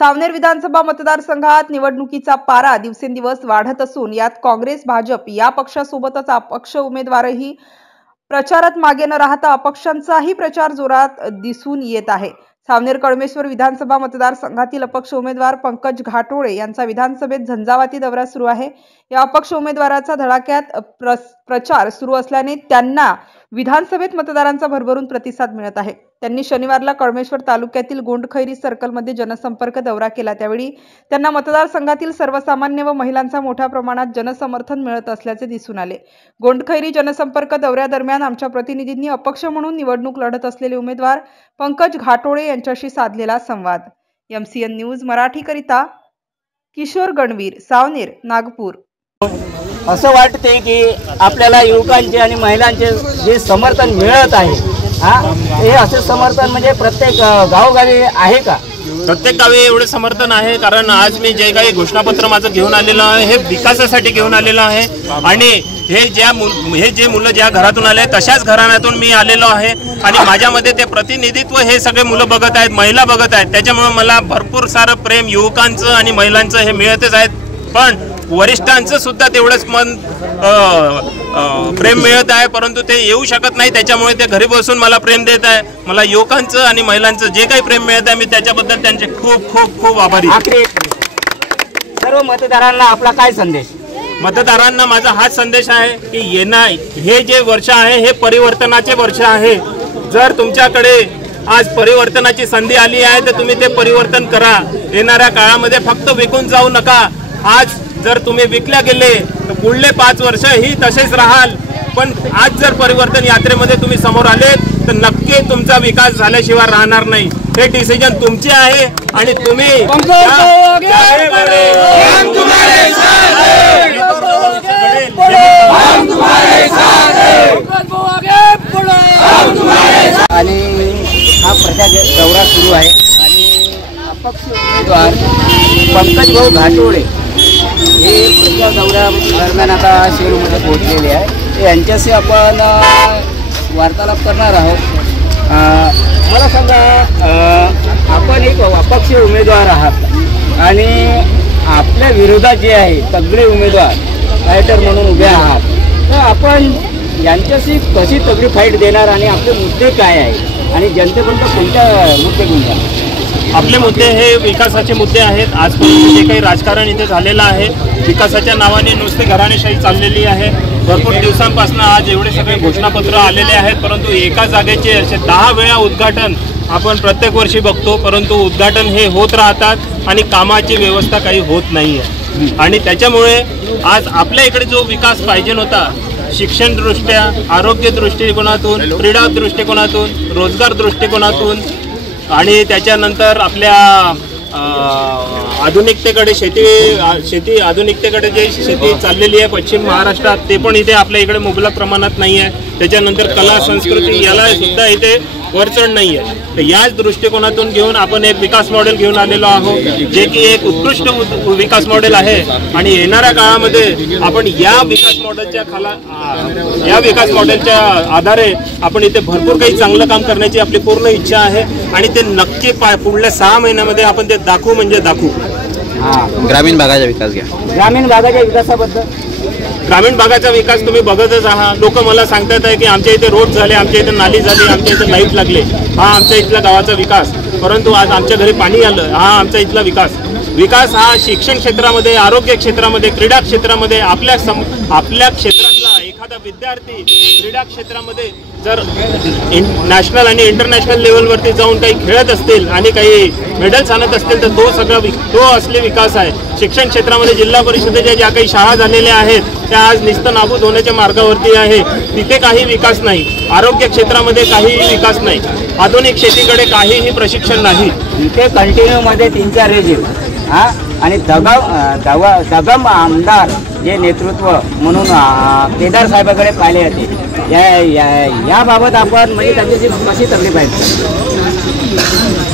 सावनेर विधानसभा मतदारसंघात निवडणुकीचा पारा दिवसेंदिवस वाढत असून यात काँग्रेस भाजप या पक्षासोबतच अपक्ष उमेदवारही प्रचारात मागे न राहता अपक्षांचाही प्रचार जोरात दिसून येत आहे। सावनेर कळमेश्वर विधानसभा मतदारसंघातील अपक्ष उमेदवार पंकज घाटोळे यांचा विधानसभेत झंझावाती दौरा सुरू आहे। या अपक्ष उमेदवाराचा धडाक्यात प्रचार सुरू असल्याने त्यांना विधानसभेत मतदारांचा भरभरून प्रतिसाद मिळत आहे। त्यांनी शनिवारला कळमेश्वर तालुक्यातील गोंडखैरी सर्कलमध्ये जनसंपर्क दौरा केला। त्यावेळी त्यांना मतदारसंघातील सर्वसामान्य व महिलांचा मोठ्या प्रमाणात जनसमर्थन मिळत असल्याचे दिसून आले। गोंडखैरी जनसंपर्क दौऱ्यादरम्यान आमच्या प्रतिनिधींनी अपक्ष म्हणून निवडणूक लढत असलेले उमेदवार पंकज घाटोळे यांच्याशी साधलेला संवाद। MCN न्यूज मराठी करिता किशोर गणवीर, सावनेर, नागपूर। असं वाटते की आपल्याला युवकांचे आणि महिलांचे जे समर्थन मिळत आहे हे असे समर्थन म्हणजे प्रत्येक गावोगावी आहे का? प्रत्येक गावी एवढे समर्थन आहे, कारण आज मी जे काही घोषणापत्र माझं घेऊन आलेलं आहे हे विकासासाठी घेऊन आलेलं आहे आणि हे जे मुलं ज्या घरातून आले तशाच घराण्यातून मी आलेलो आहे आणि माझ्यामध्ये ते प्रतिनिधित्व हे सगळे मुलं बघत आहेत, महिला बघत आहेत। त्याच्यामुळे मला भरपूर सारं प्रेम युवकांचं आणि महिलांचं हे मिळतच आहेत, पण वरिष्ठांचं सुद्धा तेवढंच प्रेम मिळत आहे, परंतु ते येऊ शकत नाही। त्याच्यामुळे ते घरी बसून मला प्रेम देत आहे। मला युवकांचं आणि महिलांचं जे काही प्रेम मिळत आहे मी त्याच्याबद्दल त्यांचे खूप खूप खूप आभारी आहे। सर्व मतदारांना आपला काय संदेश? मतदारांना माझा हाच संदेश आहे की हे जे वर्ष आहे हे परिवर्तनाचे वर्ष आहे। जर तुमच्याकडे आज परिवर्तनाची संधी आली आहे तर तुम्ही ते परिवर्तन करा। येणाऱ्या काळामध्ये फक्त विकून जाऊ नका। आज जर तुम्ही विकल्या गेले तर पुढले 5 वर्ष ही तसेच राहाल, पण आज जर परिवर्तन यात्रेमध्ये तुम्ही समोर आले तर नक्की तुमचा विकास झाल्याशिवाय राहणार नाही। हे डिसिजन तुमचे आहे आणि तुम्ही आणि हा प्रचार दौरा सुरू आहे आणि अपक्ष उमेदवार पंकज भाऊ घाटोळे हे प्रचार दौरा दरम्यान आता शिरूरमध्ये पोहोचलेले आहे। यांच्याशी आपण वार्तालाप करणार आहोत। मला सांगा, आपण एक अपक्ष उमेदवार आहात आणि आपल्या विरोधात जे आहे तगडे उमेदवार फायटर म्हणून उभे आहात, तर आपण यांच्याशी कशी तगडी फाईट देणार आणि आपले मुद्दे काय आहे आणि जनतेपर्यंत कोणत्या मुद्दे घेऊन जाणार? आपले मुद्दे हे विकासाचे मुद्दे आहेत। आजपर्यंत जे काही राजकारण इथे झालेलं आहे विकासाच्या नावाने नुसते घराणेशाही चाललेली आहे। भरपूर दिवसांपासून आज एवढे सगळे घोषणापत्र आलेले आहेत, परंतु एका जागेचे असे 10 वेळा उद्घाटन आपण प्रत्येक वर्षी बघतो, परंतु उद्घाटन हे होत राहतात आणि कामाची व्यवस्था काही होत नाही आहे। आणि त्याच्यामुळे आज आपल्या इकडे जो विकास पाहिजे होता शिक्षण दृष्ट्या, आरोग्य दृष्टिकोनातून, क्रीडा दृष्टिकोनातून, रोजगार दृष्टिकोनातून आणि त्याच्यानंतर आपल्या आधुनिकतेकडे शेती आधुनिकतेकडे जे शेती चाललेली आहे पश्चिम महाराष्ट्रात ते पण इथे आपल्या इकडे मुबलक प्रमाणात नाही आहे। त्याच्यानंतर कला संस्कृती याला सुद्धा इथे वरचढ नाही आहे। तर याच दृष्टिकोनातून घेऊन आपण एक विकास मॉडेल घेऊन आलेलो आहोत, जे की एक उत्कृष्ट विकास मॉडेल आहे आणि येणाऱ्या काळामध्ये आपण या विकास मॉडेलच्या आधारे आपण इथे भरपूर काही चांगलं काम करण्याची आपली पूर्ण इच्छा आहे आणि ते नक्की पुढल्या 6 महिन्यामध्ये आपण ते दाखवू म्हणजे दाखवू। ग्रामीण भागाचा विकास घ्या। ग्रामीण भागाच्या विकासाबद्दल, ग्रामीण भागाचा विकास तुम्ही बघतच आहात। लोक मला सांगतात आहे की आमच्या इथे रोड झाले, आमच्या इथे नाली झाली, आमच्या इथे लाईट लागले, हा आमच्या इथला गावाचा विकास। परंतु आज आमच्या घरी पाणी आलं, हा आमचा इथला विकास हा शिक्षण क्षेत्रामध्ये, आरोग्य क्षेत्रामध्ये, क्रीडा क्षेत्रामध्ये आपल्या क्षेत्रातला एखादा विद्यार्थी क्रीडा क्षेत्रामध्ये जर नॅशनल आणि इंटरनॅशनल लेवलवरती जाऊन काही खेळत असतील आणि काही मेडल्स आणत असतील तर तो असले विकास आहे। शिक्षण क्षेत्रामध्ये जिल्हा परिषदेच्या ज्या काही शाळा झालेल्या आहेत त्या आज निस्तनाबूत होण्याच्या मार्गावरती आहे, तिथे काही विकास नाही। आरोग्य क्षेत्रामध्ये काहीही विकास नाही, आधुनिक शेतीकडे काहीही प्रशिक्षण नाही। इथे कंटिन्यूमध्ये 3-4 रेजिम आणि दगम आमदार जे नेतृत्व म्हणून केदार साहेबांकडे पाहिले होते, याबाबत आपण म्हणजे त्यांच्याशी कशी तगडी पाहिजे?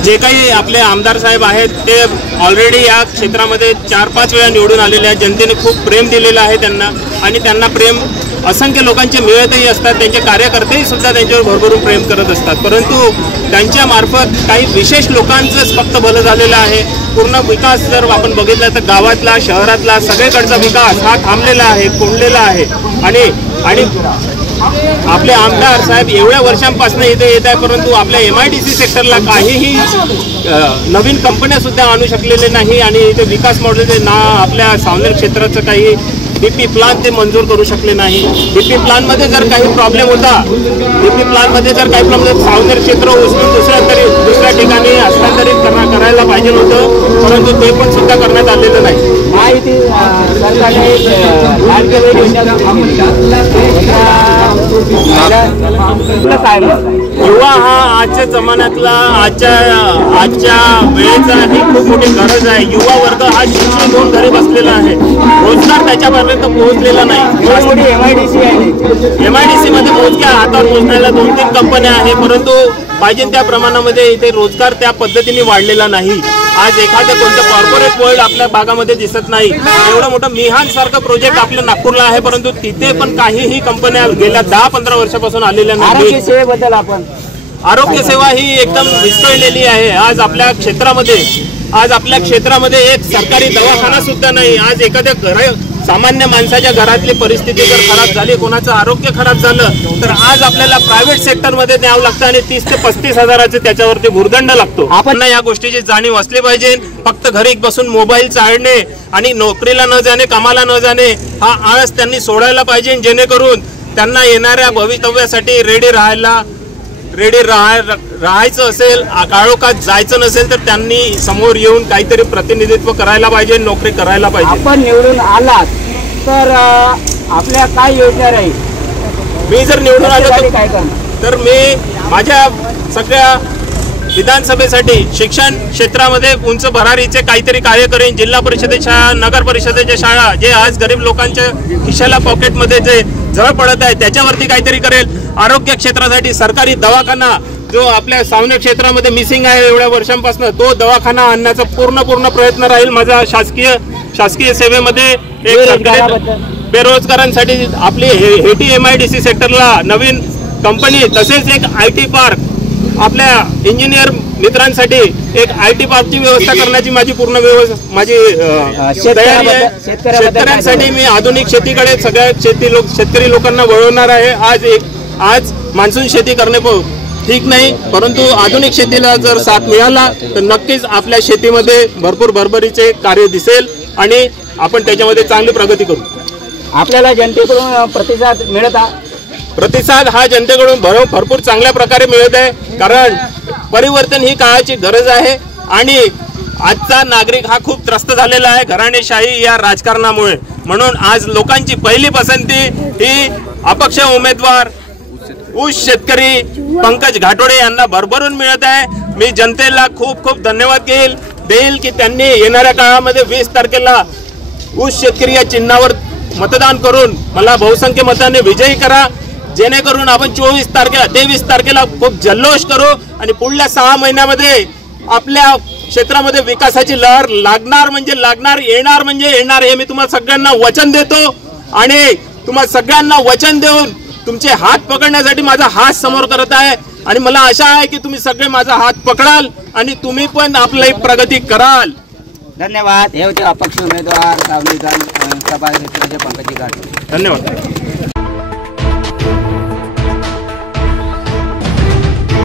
जे काही आपले आमदार साहेब आहेत ते ऑलरेडी या क्षेत्रामध्ये 4-5 वेळा निवडून आलेले आहेत। जनतेने खूप प्रेम दिलेलं आहे त्यांना आणि त्यांना प्रेम असंख्य लोकांचे मेळतही असतात, त्यांचे कार्यकर्तेही सुद्धा त्यांच्यावर भरभरून प्रेम करत असतात, परंतु त्यांच्या मार्फत काही विशेष लोकांचंच फक्त भलं झालेलं आहे. पूर्ण विकास जर आपण बघितला तर गावातला, शहरातला सगळीकडचा विकास हा थांबलेला आहे, कोंडलेला आहे. आणि आपले आमदार साहेब एवढ्या वर्षांपासून इथे येत आहे, परंतु आपल्या MIDC सेक्टरला काहीही नवीन कंपन्या सुद्धा आणू शकलेले नाही आणि इथे विकास मॉडेल ना आपल्या सावनेर क्षेत्राचं काही DP प्लान ते मंजूर करू शकले नाही. DP प्लानमध्ये जर काही प्रॉब्लेम होता, सावनेर क्षेत्र उचलून दुसऱ्या ठिकाणी हस्तांतरित करायला पाहिजे होतं, परंतु ते पण सुद्धा करण्यात आलेलं नाही. युवा हा आजच्या जमान्यातला आजच्या वेळेचा ही खूप मोठी गरज आहे. युवा वर्ग हा शिक्षण घेऊन घरी बसलेला आहे, रोजगार त्याच्यापर्यंत पोहोचलेला नाही. MIDC मध्ये मोजक्या हातावर पोहोचण्याला 2-3 कंपन्या आहे, परंतु पाहिजे त्या प्रमाणामध्ये इथे रोजगार त्या पद्धतीने वाढलेला नाही. आज एखादं कोणतं कॉर्पोरेट वर्ल्ड आपल्या भागामध्ये दिसत नाही. एवढं मोठं मिहान सारखं प्रोजेक्ट आपल्या नागपूरला आहे, परंतु तिथे पण काहीही कंपन्या गेल्या 10-15 वर्षापासून आलेल्या नाही. आरोग्य सेवेबद्दल आपण आरोग्य सेवा ही एकदम विस्कळलेली आहे. आज आपल्या क्षेत्रामध्ये एक सरकारी दवाखाना सुद्धा नाही. आज एखाद्या सामान्य माणसाच्या घरातली परिस्थिती जर खराब झाली, कोणाचं आरोग्य खराब झालं तर आज आपल्याला प्रायव्हेट सेक्टरमध्ये न्यावं लागतं आणि 30 ते 35 हजाराचे त्याच्यावरती भुर्दंड लागतो. आपण या गोष्टीची जाणीव असली पाहिजे. फक्त घरी बसून मोबाईल चालणे आणि नोकरीला न जाणे, कामाला न जाणे हा आळस त्यांनी सोडायला पाहिजे, जेणेकरून त्यांना येणाऱ्या भवितव्यासाठी रेडी राहायचं असेल, काळोखात जायचं नसेल तर त्यांनी समोर येऊन काहीतरी प्रतिनिधित्व करायला पाहिजे, नोकरी करायला पाहिजे. आपण निवडून आलात तर आपल्या काय योजना राहील? मी जर निवडून आलो तर मी माझ्या सगळ्या विधानसभेसाठी शिक्षण क्षेत्रामध्ये उंच भरारीचे काहीतरी कार्य करेन. जिल्हा परिषदेच्या, नगर परिषदेच्या शाळा जे आज गरीब लोकांच्या खिशाला पॉकेटमध्ये जे जवळ पडत आहे त्याच्यावरती काहीतरी करेल. आरोग्य क्षेत्रासाठी सरकारी दवाखाना जो आपल्या सावनेर क्षेत्रामध्ये मिसिंग आहे एवढ्या वर्षांपासून, तो दवाखाना आणण्याचा पूर्ण प्रयत्न राहील माझा. शासकीय सेवेमध्ये बेरोजगारांसाठी आपली हेटी MIDC सेक्टरला नवीन कंपनी, तसेच एक IT पार्क, आपल्या इंजिनियर मित्रांसाठी एक IT पार्कची व्यवस्था करण्याची माझी पूर्ण तयारी आहे. शेतकऱ्यांसाठी मी आधुनिक शेतीकडे सगळ्या शेतकरी लोकांना वळवणार आहे. आज मान्सून शेती करणे ठीक नाही, परंतु आधुनिक शेतीला जर साथ मिळाला तर नक्कीच आपल्या शेतीमध्ये भरपूर भरभरीचे कार्य दिसेल आणि आपण त्याच्यामध्ये चांगली प्रगती करू. आपल्याला जनतेकडून प्रतिसाद हा जनतेकडून भरपूर चांगल्या प्रकारे मिळत आहे, कारण परिवर्तन ही काळाची गरज आहे आणि आजचा नागरिक हा खूप त्रस्त झालेला आहे घराणेशाही या राजकारणामुळे. म्हणून आज लोकांची पहिली पसंती ही अपक्ष उमेदवार ऊस शेतकरी पंकज घाटोडे यांना भरभरून मिळत आहे. मी जनतेला खूप धन्यवाद देईल की त्यांनी येणाऱ्या काळामध्ये 20 तारखेला ऊस शेतकरी या चिन्हावर मतदान करून मला बहुसंख्य मताने विजयी करा, जेणेकरून आपण 23 तारखेला खूप जल्लोष करू आणि पुढल्या 6 महिन्यामध्ये आपल्या क्षेत्रामध्ये विकासाची लहर लागणार म्हणजे लागणार, येणार म्हणजे येणार, हे मी तुम्हाला सगळ्यांना वचन देतो. आणि तुम्हाला सगळ्यांना वचन देऊन तुमचे हात पकडण्यासाठी माझा हात समोर करत आहे आणि मला आशा आहे की तुम्ही सगळे माझा हात पकडाल आणि तुम्ही पण आपली प्रगती कराल. धन्यवाद. हे होते अपक्ष उमेदवार सावनेर विधानसभा क्षेत्राचे पंकज घाटोडे. धन्यवाद.